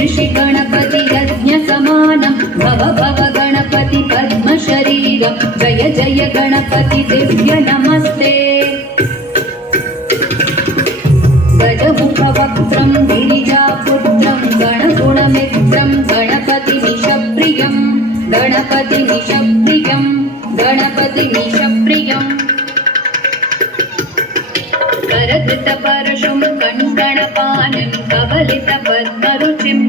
ऋषि गणपति यज्ञ समानं भव भव गणपति पद्म शरीरं जय जय गणपति दिव्य नमस्ते गजमुख वक्त्रं गिरिजापुत्रं गणगुणमित्रं गणपतिमिषप्रियं गणपतिमिषप्रियं गणपतिमिषप्रियं करधृतपरशुं कङ्कणपाणिं कबलितपद्मरुचिं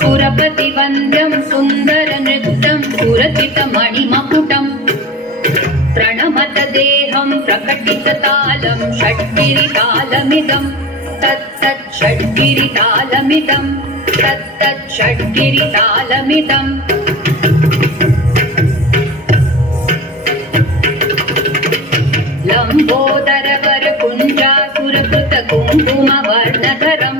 सुरपतिवन्द्यं सुन्दरनृत्यं सुरचितमणिमकुटं प्रणमत देहं प्रकटिततालं षड्गिरितालमिदं तत्तत् षड्गिरितालमिदं तत्तत् षड्गिरितालमिदं लम्बोदरवरकुञ्जासुरकृतकुङ्कुमवर्णधरं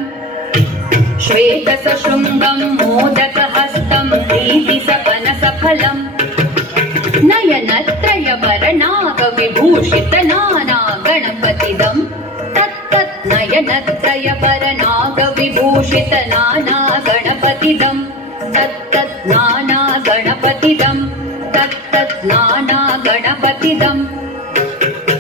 श्वेतसशृङ्गं मोदकहस्तं प्रीतिसपनसफलं नयनत्रयवरनागविभूषितनाना गणपतिदं तत्तत् नयनत्रयवरनागविभूषितनाना गणपतिदं तत्तत् नाना गणपतिदं तत्तत् नाना गणपतिदं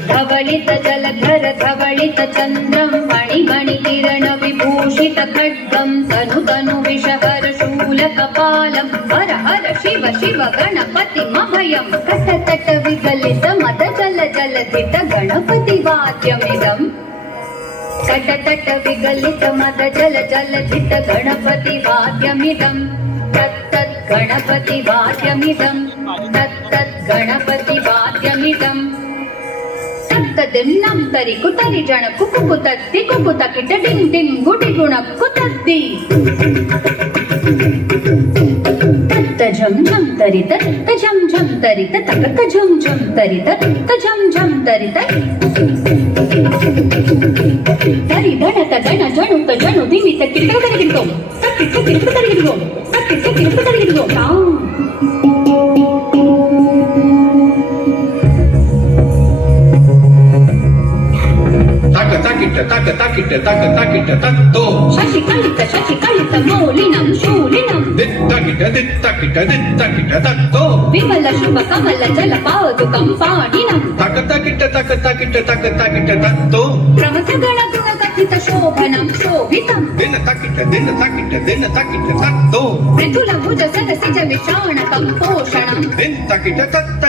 धवलित जलधर धवलित चन्द्रं मणिमणिकिरण विभूषित खड्गं तनु तनु विषहर शूलकपालं हर हर शिव शिव गणपतिमभयं कटतट विगलित मद जल जलधित गणपति वाद्यमिदं कटतट विगलित मद जल जलधित गणपति वाद्यमिदं तत्तत् गणपति वाद्यमिदं तत्तत् गणपति वाद्यमिदं तद्दिं तरि कुतरि जण कुकु तद्दि कुकु तकिट डिं डिं गुडि गुण कुतद्दि तज्जं झं तरि तज्जं झं तरि तक झं झं तरि तज्जं झं तरि तरि धणत धण जणु जणु दिमित किट तरिगिडो तकिट किट तरिगिडो तकिट किट तरिगिडो takita takto शशिकलित मौलिनं शूलिनं takita takto विमल शुभ कमल जल पादुकं पाणिनं takita takto प्रमथ गण गुण कथित शोभनं शोभितं दिन takita takto मृदुल भुज सदसिज विषाणकं पोषणं दिन takita tatta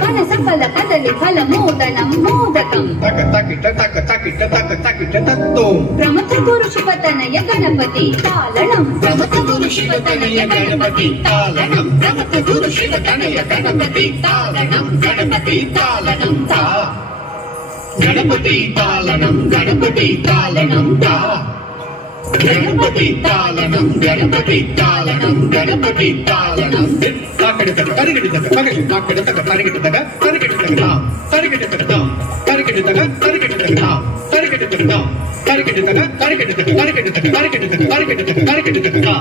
वन सफल कदलि फल मोदनं मोदकं takita takto प्रमथ गुरु शिवतनय गणपति तालनं प्रमथ गुरु शिवतनय गणपति तालनं प्रमथ गुरु शिवतनय गणपति तालनं गणपति तालनं ता गणपति तालनं गणपति तालनं ता गणपति तालनं गणपति तालनं गणपति तालनं ताकड़तक तरिगिडतक पगशि ताकड़तक तरिगिडतक तरिगिडतक ता तरिगिडतक ता तरिगिडतक तरिगिडतक ता तरिगिडतक ता तरिगिडतक तरिगिडतक तरिगिडतक तरिगिडतक तरिगिडतक ता